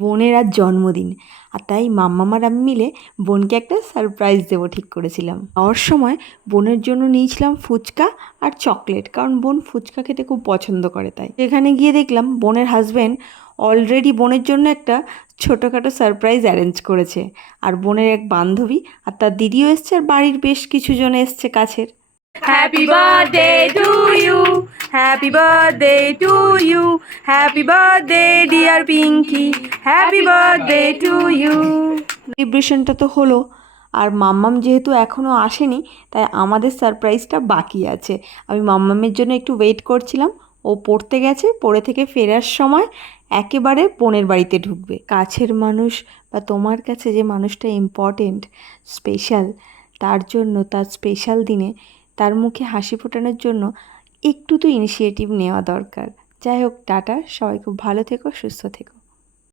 বোনের আজ জন্মদিন, আর তাই মাম্মাম আর আমি মিলে বোনকে একটা সারপ্রাইজ দেবো ঠিক করেছিলাম। যাওয়ার সময় বোনের জন্য নিয়েছিলাম ফুচকা আর চকলেট, কারণ বোন ফুচকা খেতে খুব পছন্দ করে। তাই সেখানে গিয়ে দেখলাম বোনের হাজব্যান্ড অলরেডি বোনের জন্য একটা ছোটোখাটো সারপ্রাইজ অ্যারেঞ্জ করেছে। আর বোনের এক বান্ধবী আর তার দিদিও এসছে, আর বাড়ির বেশ কিছু জন এসছে কাছের। Happy birthday to you, happy birthday to you, happy birthday dear Pinky, happy birthday to you. সেলিব্রেশনটা তো হলো, আর মাম্মাম যেহেতু এখনও আসেনি তাই আমাদের সারপ্রাইজটা বাকি আছে। আমি মাম্মামের জন্য একটু ওয়েট করছিলাম। ও পড়তে গেছে, পড়ে থেকে ফেরার সময় একেবারে বোনের বাড়িতে ঢুকবে। কাছের মানুষ বা তোমার কাছে যে মানুষটা ইম্পর্টেন্ট, স্পেশাল, তার জন্য তার স্পেশাল দিনে তার মুখে হাসি ফোটানোর জন্য একটু তো ইনিশিয়েটিভ নেওয়া দরকার। যাই হোক, টাটা, সবাই খুব ভালো থেকো, সুস্থ থেকো।